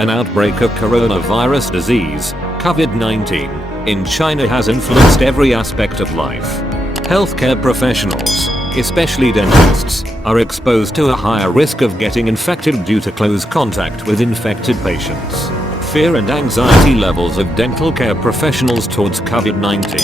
An outbreak of coronavirus disease, COVID-19, in China has influenced every aspect of life. Healthcare professionals, especially dentists, are exposed to a higher risk of getting infected due to close contact with infected patients. Fear and anxiety levels of dental care professionals towards COVID-19.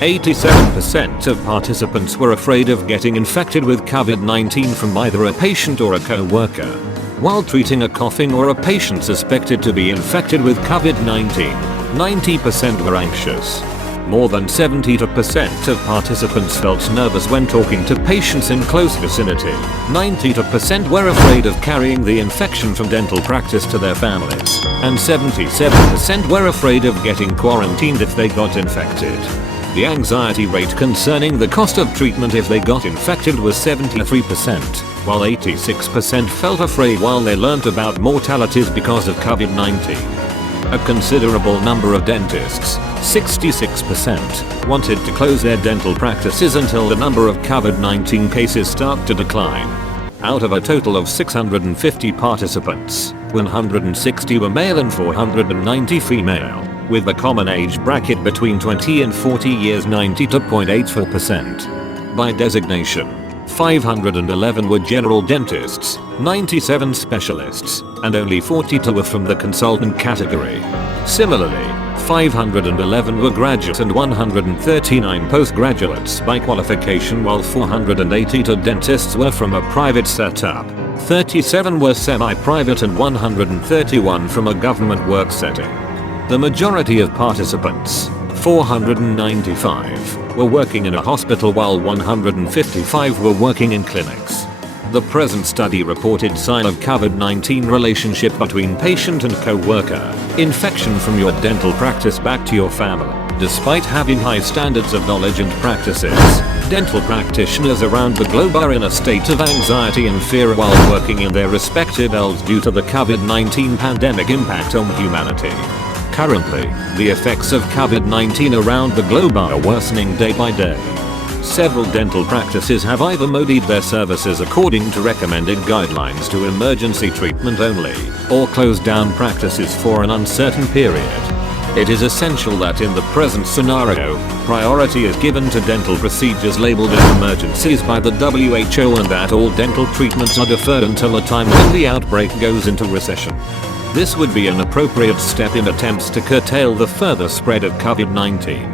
87% of participants were afraid of getting infected with COVID-19 from either a patient or a co-worker. While treating a coughing or a patient suspected to be infected with COVID-19, 90% were anxious. More than 72% of participants felt nervous when talking to patients in close vicinity. 92% were afraid of carrying the infection from dental practice to their families. And 77% were afraid of getting quarantined if they got infected. The anxiety rate concerning the cost of treatment if they got infected was 73%, while 86% felt afraid while they learnt about mortalities because of COVID-19. A considerable number of dentists, 66%, wanted to close their dental practices until the number of COVID-19 cases start to decline. Out of a total of 650 participants, 160 were male and 490 female, with the common age bracket between 20 and 40 years 92.84%. By designation, 511 were general dentists, 97 specialists, and only 42 were from the consultant category. Similarly, 511 were graduates and 139 postgraduates by qualification, while 482 dentists were from a private setup, 37 were semi-private and 131 from a government work setting. The majority of participants, 495, were working in a hospital while 155 were working in clinics. The present study reported sign of COVID-19 relationship between patient and co-worker, infection from your dental practice back to your family. Despite having high standards of knowledge and practices, dental practitioners around the globe are in a state of anxiety and fear while working in their respective fields due to the COVID-19 pandemic impact on humanity. Currently, the effects of COVID-19 around the globe are worsening day by day. Several dental practices have either modified their services according to recommended guidelines to emergency treatment only, or closed down practices for an uncertain period. It is essential that in the present scenario, priority is given to dental procedures labeled as emergencies by the WHO and that all dental treatments are deferred until a time when the outbreak goes into recession. This would be an appropriate step in attempts to curtail the further spread of COVID-19.